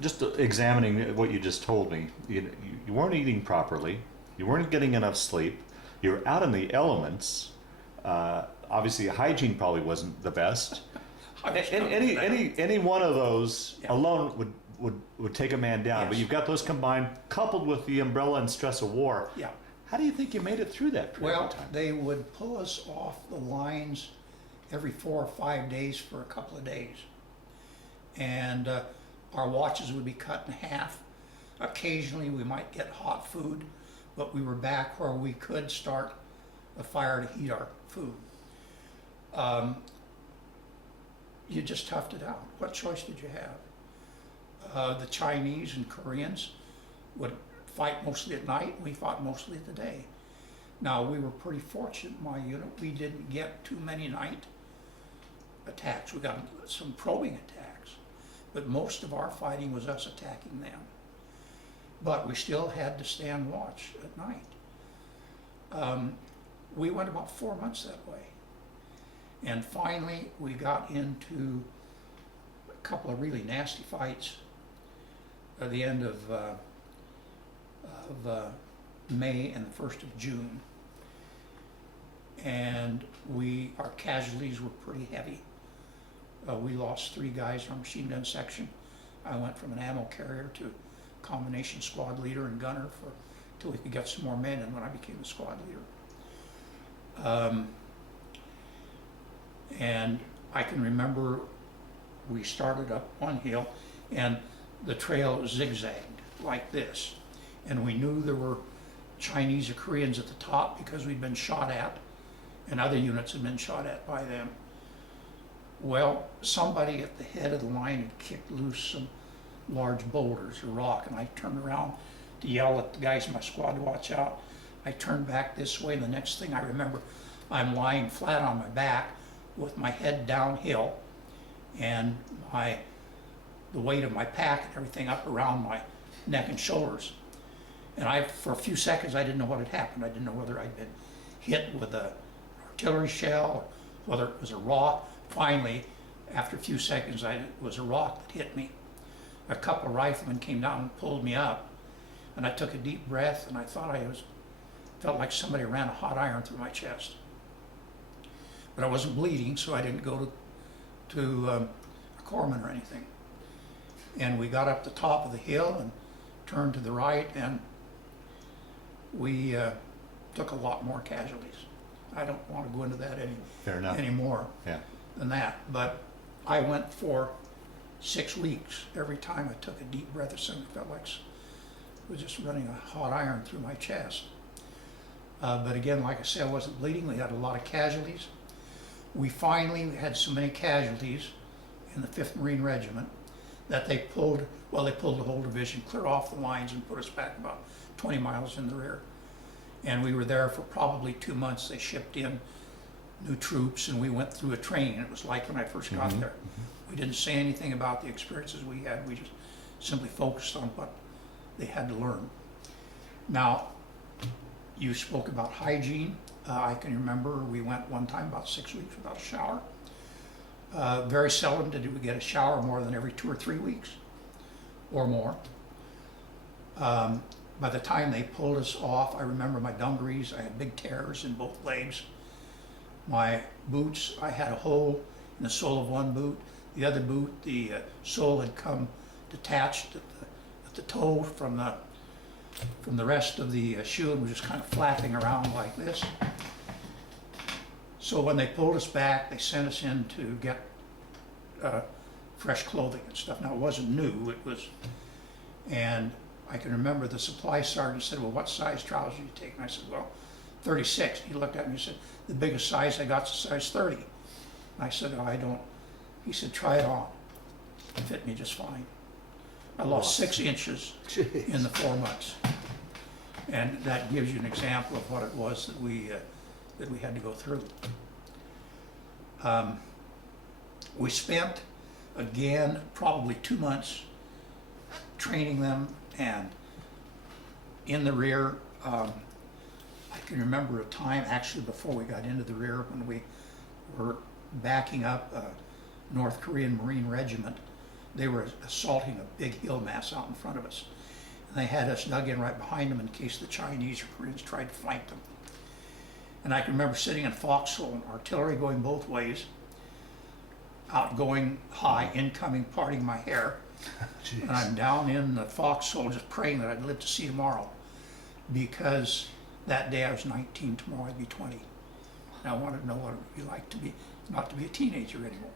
just examining what you just told me, you weren't eating properly, you weren't getting enough sleep, you were out in the elements. Obviously, hygiene probably wasn't the best. Any one of those alone would take a man down. Yes. But you've got those combined, coupled with the umbrella and stress of war. Yeah. How do you think you made it through that period of time? Well, they would pull us off the lines every 4 or 5 days for a couple of days. And our watches would be cut in half. Occasionally we might get hot food, but we were back where we could start a fire to heat our food. You just toughed it out. What choice did you have? The Chinese and Koreans would fight mostly at night. We fought mostly at the day. Now, we were pretty fortunate in my unit. We didn't get too many night attacks. We got some probing attacks, but most of our fighting was us attacking them. But we still had to stand watch at night. We went about 4 months that way. And finally, we got into a couple of really nasty fights at the end of May and the 1st of June. And our casualties were pretty heavy. We lost 3 guys in our machine gun section. I went from an ammo carrier to combination squad leader and gunner till we could get some more men, and when I became the squad leader. And I can remember we started up one hill and the trail zigzagged like this. And we knew there were Chinese or Koreans at the top because we'd been shot at and other units had been shot at by them. Well, somebody at the head of the line had kicked loose some large boulders or rock, and I turned around to yell at the guys in my squad to watch out. I turned back this way, and the next thing I remember, I'm lying flat on my back with my head downhill and the weight of my pack and everything up around my neck and shoulders. And for a few seconds, I didn't know what had happened. I didn't know whether I'd been hit with an artillery shell or whether it was a rock. Finally, after a few seconds, it was a rock that hit me. A couple of riflemen came down and pulled me up, and I took a deep breath, and I thought felt like somebody ran a hot iron through my chest. But I wasn't bleeding, so I didn't go to a corpsman or anything. And we got up the top of the hill and turned to the right, and we took a lot more casualties. I don't want to go into that anymore than that. But I went for 6 weeks. Every time I took a deep breath or something, it felt like it was just running a hot iron through my chest. But again, like I said, I wasn't bleeding. We had a lot of casualties. We finally had so many casualties in the 5th Marine Regiment that they pulled the whole division clear off the lines and put us back about 20 miles in the rear. And we were there for probably 2 months. They shipped in new troops, and we went through a training. It was like when I first got there. We didn't say anything about the experiences we had. We just simply focused on what they had to learn. Now, you spoke about hygiene. I can remember we went one time about 6 weeks without a shower. Very seldom did we get a shower more than every 2 or 3 weeks or more. By the time they pulled us off, I remember my dungarees. I had big tears in both legs. My boots, I had a hole in the sole of one boot. The other boot, the sole had come detached at the toe from the rest of the shoe and was just kind of flapping around like this. So when they pulled us back, they sent us in to get fresh clothing and stuff. Now, it wasn't new, and I can remember the supply sergeant said, well, what size trousers do you take? And I said, well, 36. He looked at me and said, the biggest size I got is a size 30. And I said, oh, I don't. He said, try it on. It fit me just fine. I lost 6 inches in the 4 months. And that gives you an example of what it was that we had to go through. We spent, again, probably 2 months training them, and in the rear, I can remember a time actually before we got into the rear when we were backing up a North Korean Marine Regiment they were assaulting a big hill mass out in front of us. And they had us dug in right behind them in case the Chinese or Koreans tried to flank them. And I can remember sitting in foxhole and artillery going both ways, outgoing high, incoming, parting my hair. Jeez. And I'm down in the foxhole just praying that I'd live to see tomorrow. Because that day I was 19, tomorrow I'd be 20. And I wanted to know what it would be like to be, not to be a teenager anymore.